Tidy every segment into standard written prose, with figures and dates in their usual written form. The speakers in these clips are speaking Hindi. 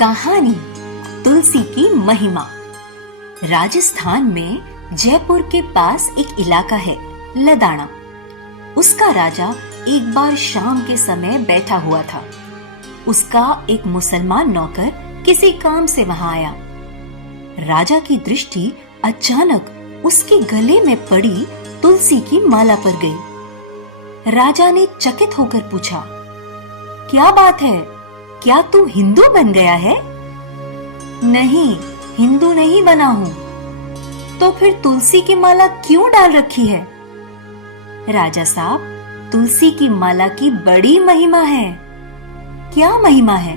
कहानी तुलसी की महिमा। राजस्थान में जयपुर के पास एक इलाका है लदाना। उसका राजा एक बार शाम के समय बैठा हुआ था। उसका एक मुसलमान नौकर किसी काम से वहां आया। राजा की दृष्टि अचानक उसके गले में पड़ी तुलसी की माला पर गई। राजा ने चकित होकर पूछा, क्या बात है, क्या तू हिंदू बन गया है? नहीं, हिंदू नहीं बना हूं। तो फिर तुलसी की माला क्यों डाल रखी है? राजा साहब, तुलसी की माला की बड़ी महिमा है। क्या महिमा है?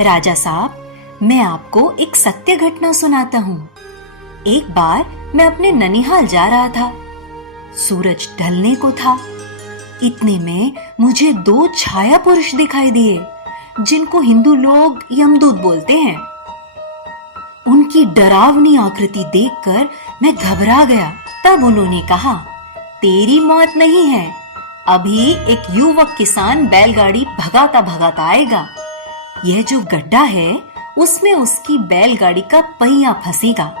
राजा साहब, मैं आपको एक सत्य घटना सुनाता हूं। एक बार मैं अपने ननिहाल जा रहा था। सूरज ढलने को था। इतने में मुझे दो छाया पुरुष दिखाई दिए, जिनको हिंदू लोग यमदूत बोलते हैं। उनकी डरावनी आकृति देखकर मैं घबरा गया। तब उन्होंने कहा, तेरी मौत नहीं है, अभी एक युवक किसान बैलगाड़ी भगाता भगाता आएगा। यह जो गड्ढा है उसमें उसकी बैलगाड़ी का पहिया फंसेगा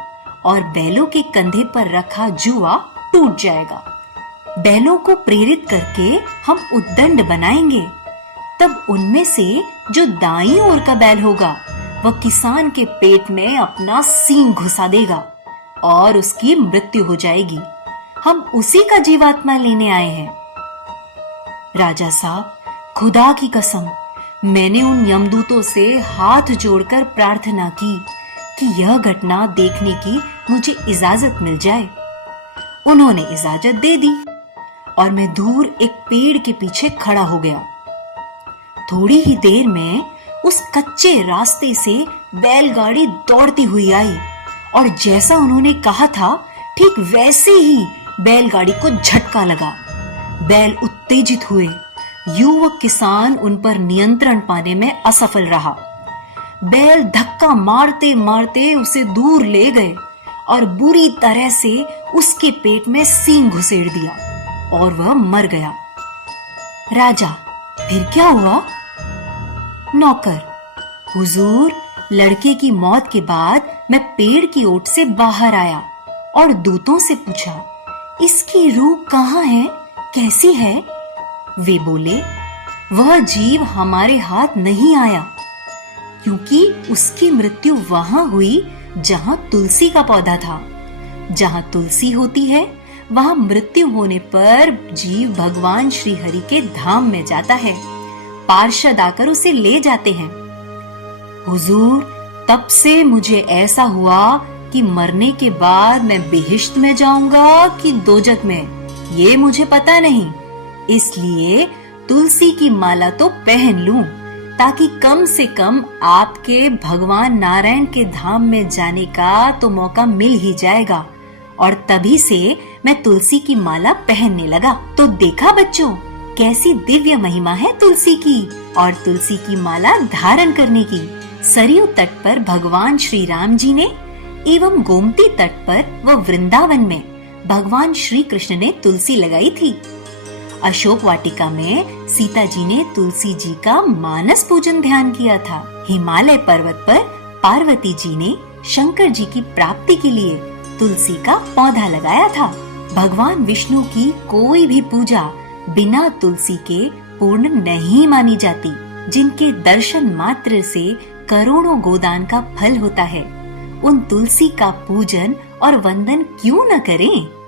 और बैलों के कंधे पर रखा जुआ टूट जाएगा। बैलों को प्रेरित करके हम उद्दंड बनाएंगे। तब उनमें से जो दाईं ओर का बैल होगा वह किसान के पेट में अपना सींग घुसा देगा और उसकी मृत्यु हो जाएगी। हम उसी का जीवात्मा लेने आए हैं। राजा साहब, खुदा की कसम, मैंने उन यमदूतों से हाथ जोड़कर प्रार्थना की कि यह घटना देखने की मुझे इजाजत मिल जाए। उन्होंने इजाजत दे दी और मैं दूर एक पेड़ के पीछे खड़ा हो गया। थोड़ी ही देर में उस कच्चे रास्ते से बैलगाड़ी दौड़ती हुई आई और जैसा उन्होंने कहा था ठीक वैसे ही बैलगाड़ी को झटका लगा। बैल उत्तेजित हुए। युवक किसान उन पर नियंत्रण पाने में असफल रहा। बैल धक्का मारते मारते उसे दूर ले गए और बुरी तरह से उसके पेट में सींग घुसेड़ दिया और वह मर गया। राजा, फिर क्या हुआ? नौकर, हुजूर, लड़के की मौत के बाद मैं पेड़ की ओट से बाहर आया और दूतों से पूछा, इसकी रूह कहाँ है, कैसी है? वे बोले, वह जीव हमारे हाथ नहीं आया, क्योंकि उसकी मृत्यु वहां हुई जहां तुलसी का पौधा था। जहां तुलसी होती है वहां मृत्यु होने पर जीव भगवान श्री हरि के धाम में जाता है। पार्षद आकर उसे ले जाते हैं। हुजूर, तब से मुझे ऐसा हुआ कि मरने के बाद मैं बेहिश्त में जाऊंगा कि दोजक में, ये मुझे पता नहीं। इसलिए तुलसी की माला तो पहन लूं, ताकि कम से कम आपके भगवान नारायण के धाम में जाने का तो मौका मिल ही जाएगा। और तभी से मैं तुलसी की माला पहनने लगा। तो देखा बच्चों, कैसी दिव्य महिमा है तुलसी की और तुलसी की माला धारण करने की। सरयू तट पर भगवान श्री राम जी ने एवं गोमती तट पर व वृंदावन में भगवान श्री कृष्ण ने तुलसी लगाई थी। अशोक वाटिका में सीता जी ने तुलसी जी का मानस पूजन ध्यान किया था। हिमालय पर्वत पर पार्वती जी ने शंकर जी की प्राप्ति के लिए तुलसी का पौधा लगाया था। भगवान विष्णु की कोई भी पूजा बिना तुलसी के पूर्ण नहीं मानी जाती। जिनके दर्शन मात्र से करोड़ों गोदान का फल होता है, उन तुलसी का पूजन और वंदन क्यों न करें?